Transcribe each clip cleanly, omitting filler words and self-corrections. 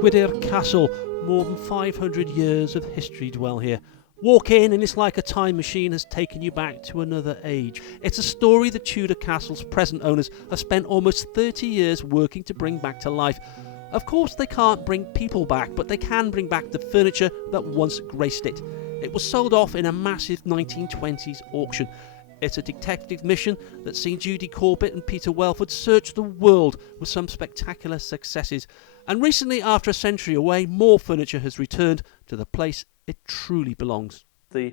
Gwydr Castle, more than 500 years of history dwell here. Walk in and it's like a time machine has taken you back to another age. It's a story the Tudor Castle's present owners have spent almost 30 years working to bring back to life. Of course they can't bring people back, but they can bring back the furniture that once graced it. It was sold off in a massive 1920s auction. It's a detective mission that's seen Judy Corbett and Peter Welford search the world with some spectacular successes. And recently, after a century away, more furniture has returned to the place it truly belongs. The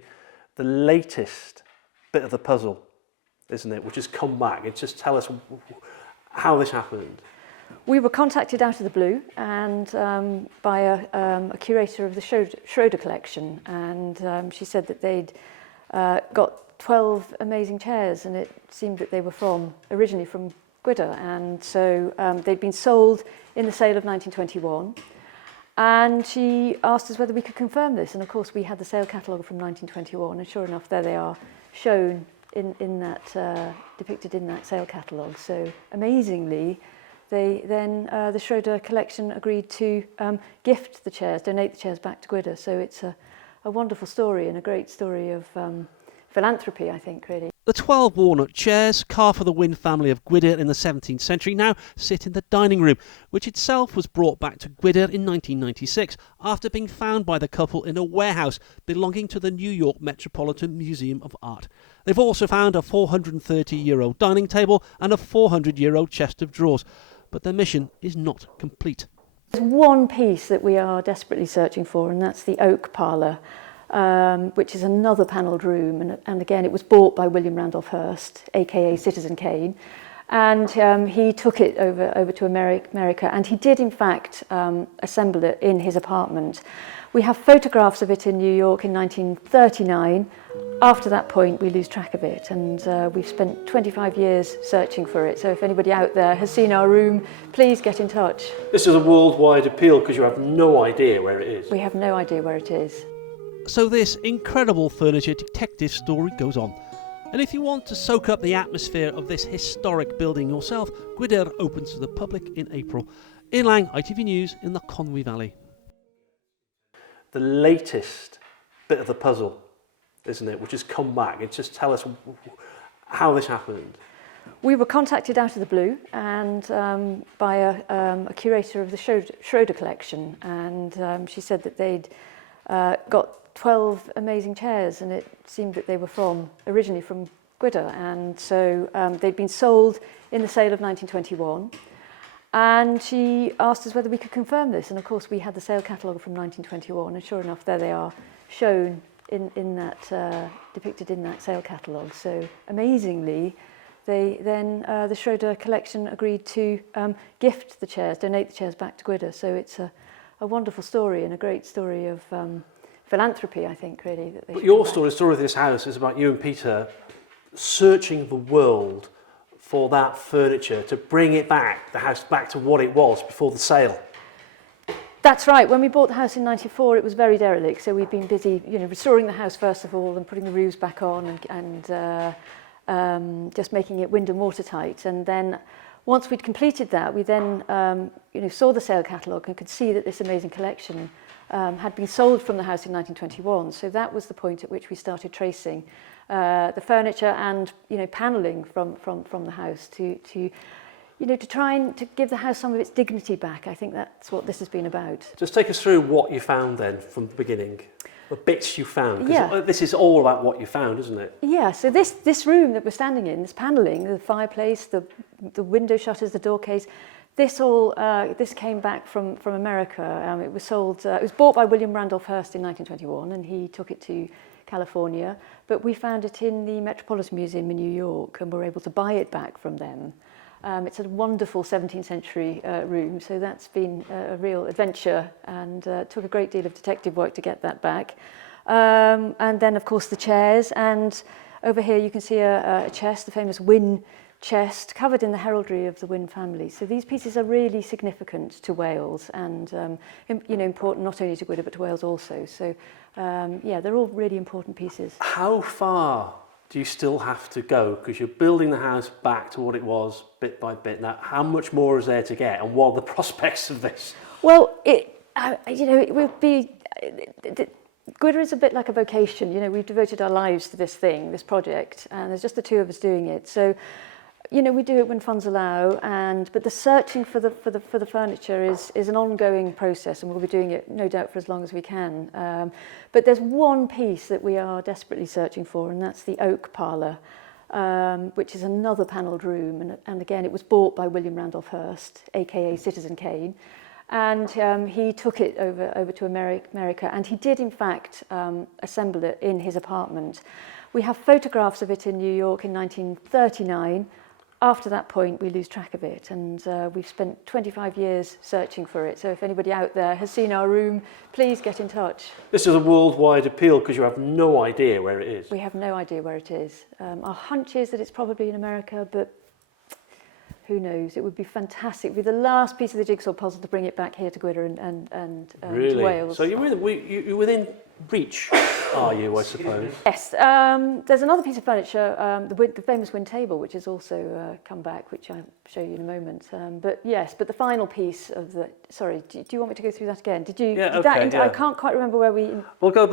latest bit of the puzzle, isn't it, which has come back. It just tell us how this happened. We were contacted out of the blue and by a curator of the Schroeder collection, and she said that they'd got 12 amazing chairs, and it seemed that they were originally from Gwydr, and so they'd been sold in the sale of 1921, and she asked us whether we could confirm this, and of course we had the sale catalogue from 1921, and sure enough there they are, shown in that depicted in that sale catalogue. So amazingly the Schroeder collection agreed to gift the chairs, donate the chairs back to Gwydr. So it's a wonderful story and a great story of philanthropy, I think, really. The 12 walnut chairs, carved for the Wynne family of Gwydr in the 17th century, now sit in the dining room, which itself was brought back to Gwydr in 1996 after being found by the couple in a warehouse belonging to the New York Metropolitan Museum of Art. They've also found a 430-year-old dining table and a 400-year-old chest of drawers, but their mission is not complete. There's one piece that we are desperately searching for, and that's the oak parlour, which is another panelled room, and again it was bought by William Randolph Hearst, aka Citizen Kane, and he took it over to America, and he did in fact assemble it in his apartment. We have photographs of it in New York in 1939. After that point we lose track of it, and we've spent 25 years searching for it, so if anybody out there has seen our room, please get in touch. This is a worldwide appeal because you have no idea where it is. We have no idea where it is. So this incredible furniture detective story goes on. And if you want to soak up the atmosphere of this historic building yourself, Gwydr opens to the public in April. Ian Lang, ITV News in the Conwy Valley. The latest bit of the puzzle, isn't it, which has come back. It just tell us how this happened. We were contacted out of the blue and by a curator of the Schroeder collection, and she said that they'd got 12 amazing chairs, and it seemed that they were originally from Gwydr, and so they'd been sold in the sale of 1921, and she asked us whether we could confirm this, and of course we had the sale catalogue from 1921, and sure enough there they are, shown in that depicted in that sale catalogue. So amazingly the Schroeder collection agreed to gift the chairs, donate the chairs back to Gwydr. So it's a wonderful story and a great story of philanthropy, I think, really. But your story, the story of this house, is about you and Peter searching the world for that furniture to bring it back, the house back to what it was before the sale. That's right. When we bought the house in '94, it was very derelict, so we've been busy, restoring the house first of all and putting the roofs back on and just making it wind and watertight. And then once we'd completed that, we then saw the sale catalogue and could see that this amazing collection had been sold from the house in 1921. So that was the point at which we started tracing the furniture and panelling from the house to try and to give the house some of its dignity back. I think that's what this has been about. Just take us through what you found then from the beginning, the bits you found. Yeah. This is all about what you found, isn't it? Yeah, so this room that we're standing in, this panelling, the fireplace, the window shutters, the door case, this came back from America. It was sold. It was bought by William Randolph Hearst in 1921, and he took it to California. But we found it in the Metropolitan Museum in New York, and were able to buy it back from them. It's a wonderful 17th century room, so that's been a real adventure, and took a great deal of detective work to get that back. And then, of course, the chairs, and over here you can see a chest, the famous Wynne chest, covered in the heraldry of the Wynne family. So these pieces are really significant to Wales, and important not only to Gwydr but to Wales also. So yeah, they're all really important pieces. How far do you still have to go? Because you're building the house back to what it was bit by bit. Now, how much more is there to get, and what are the prospects of this? Well, it would be... Gwydir is a bit like a vocation. We've devoted our lives to this project, and there's just the two of us doing it. So, we do it when funds allow, but the searching for the furniture is an ongoing process, and we'll be doing it, no doubt, for as long as we can. But there's one piece that we are desperately searching for, and that's the oak parlour, which is another panelled room. And again, it was bought by William Randolph Hearst, aka Citizen Kane. And he took it over to America, and he did, in fact, assemble it in his apartment. We have photographs of it in New York in 1939. After that point, we lose track of it, and we've spent 25 years searching for it. So if anybody out there has seen our room, please get in touch. This is a worldwide appeal because you have no idea where it is. We have no idea where it is. Our hunch is that it's probably in America, but who knows? It would be fantastic. It would be the last piece of the jigsaw puzzle to bring it back here to Gwydir and really? To Wales. So you're within reach, are you, I suppose? Yes. There's another piece of furniture, the famous wind table, which has also come back, which I'll show you in a moment. But the final piece of the... Sorry, do you want me to go through that again? Did you? Yeah, did okay, that I can't quite remember where we... We'll go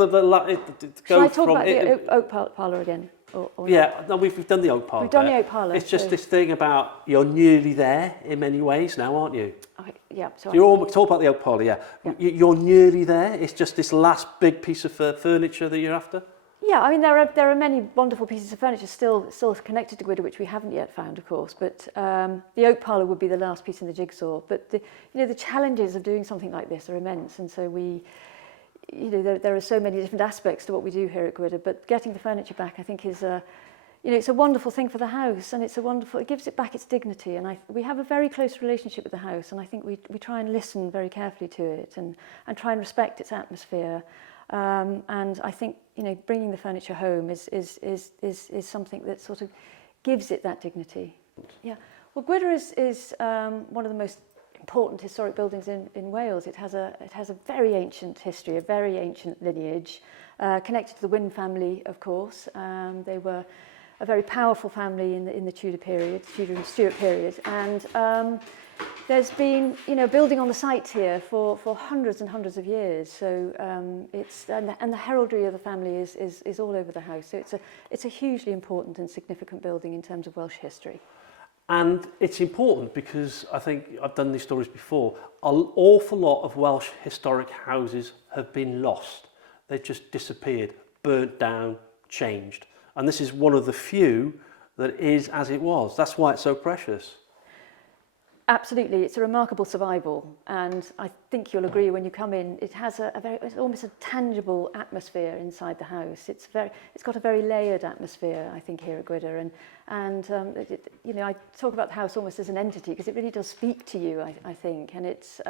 Shall I talk about the oak parlour again? Or yeah, no, we've done the oak parlour. We've done the oak parlour. It's just this thing about you're nearly there in many ways now, aren't you? Okay, yeah. So you're all talk about the oak parlour, yeah. You're nearly there. It's just this last big piece of furniture that you're after. Yeah, I mean there are many wonderful pieces of furniture still connected to Gwydir, which we haven't yet found, of course. But the oak parlour would be the last piece in the jigsaw. But the challenges of doing something like this are immense, and so we. There are so many different aspects to what we do here at Gwydir, but getting the furniture back, I think, is it's a wonderful thing for the house, and it gives it back its dignity. And we have a very close relationship with the house, and I think we try and listen very carefully to it and try and respect its atmosphere. And I think bringing the furniture home is something that sort of gives it that dignity. Yeah. Well, Gwydir is one of the most important historic buildings in Wales. It has a very ancient history, a very ancient lineage, connected to the Wynn family, of course. They were a very powerful family in the Tudor period, Tudor and Stuart period, and there's been building on the site here for hundreds and hundreds of years. So and the heraldry of the family is all over the house. So it's a hugely important and significant building in terms of Welsh history. And it's important because I think I've done these stories before. An awful lot of Welsh historic houses have been lost. They've just disappeared, burnt down, changed. And this is one of the few that is as it was. That's why it's so precious. Absolutely, it's a remarkable survival, and I think you'll agree when you come in. It has it's almost a tangible atmosphere inside the house. It's got a very layered atmosphere, I think, here at Gwydir, and I talk about the house almost as an entity because it really does speak to you. I think, and it's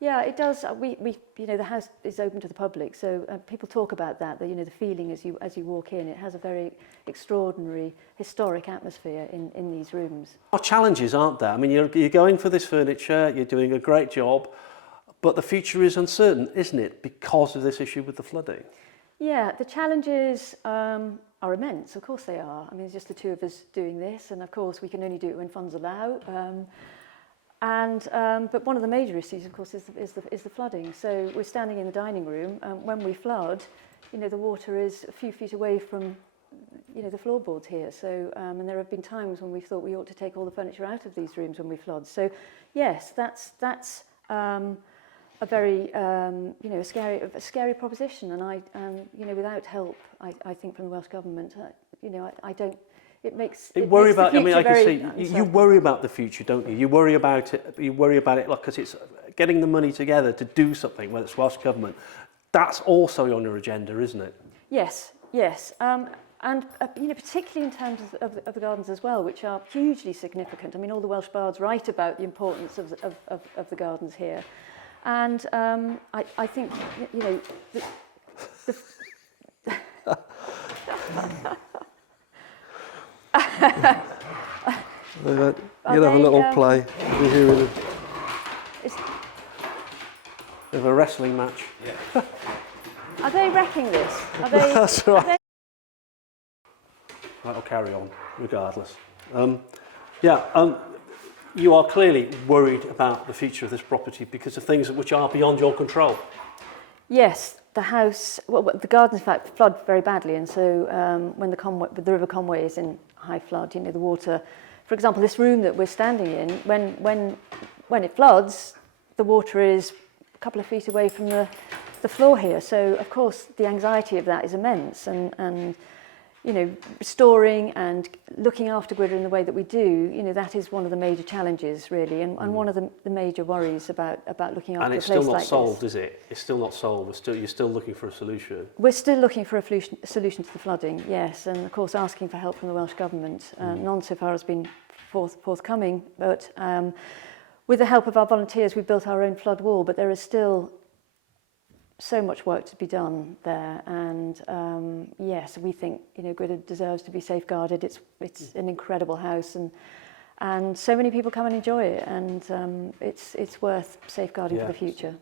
it does. The house is open to the public, so people talk about that. The feeling as you walk in, it has a very extraordinary historic atmosphere in these rooms. Our challenges, aren't there? I mean, you're going for this furniture, you're doing a great job, but the future is uncertain, isn't it, because of this issue with the flooding? Yeah, the challenges are immense. Of course they are. I mean, it's just the two of us doing this, and of course we can only do it when funds allow. But one of the major issues, of course, is the flooding. So we're standing in the dining room, and when we flood, the water is a few feet away from, the floorboards here. So and there have been times when we thought we ought to take all the furniture out of these rooms when we flood. So yes, that's a very a scary proposition, and without help, I think from the Welsh government, I don't. It makes it worry about. I mean, I can see you worry about the future, don't you? You worry about it. You worry about it, like, because it's getting the money together to do something. Whether it's Welsh government, that's also on your agenda, isn't it? Yes, yes, and particularly in terms of the gardens as well, which are hugely significant. I mean, all the Welsh bards write about the importance of the gardens here, and I think You'll have a little play. You're hearing of a wrestling match. Yeah. Are they wrecking this? Are they? That's right. That'll carry on regardless. You are clearly worried about the future of this property because of things which are beyond your control. Yes, the house, the gardens in fact flood very badly, and so when the River Conway is in high flood, the water, for example, this room that we're standing in, when it floods, the water is a couple of feet away from the floor here. So of course the anxiety of that is immense, and restoring and looking after Gwydr in the way that we do, that is one of the major challenges really, and one of the major worries about looking after a place like this. And it's still not solved, is it? It's still not solved. You're still looking for a solution. We're still looking for a solution to the flooding, yes, and of course asking for help from the Welsh Government. None so far has been forthcoming, but with the help of our volunteers we built our own flood wall, but there is still so much work to be done there, and yes, we think Gwydr deserves to be safeguarded. It's an incredible house, and so many people come and enjoy it, and it's worth safeguarding for the future.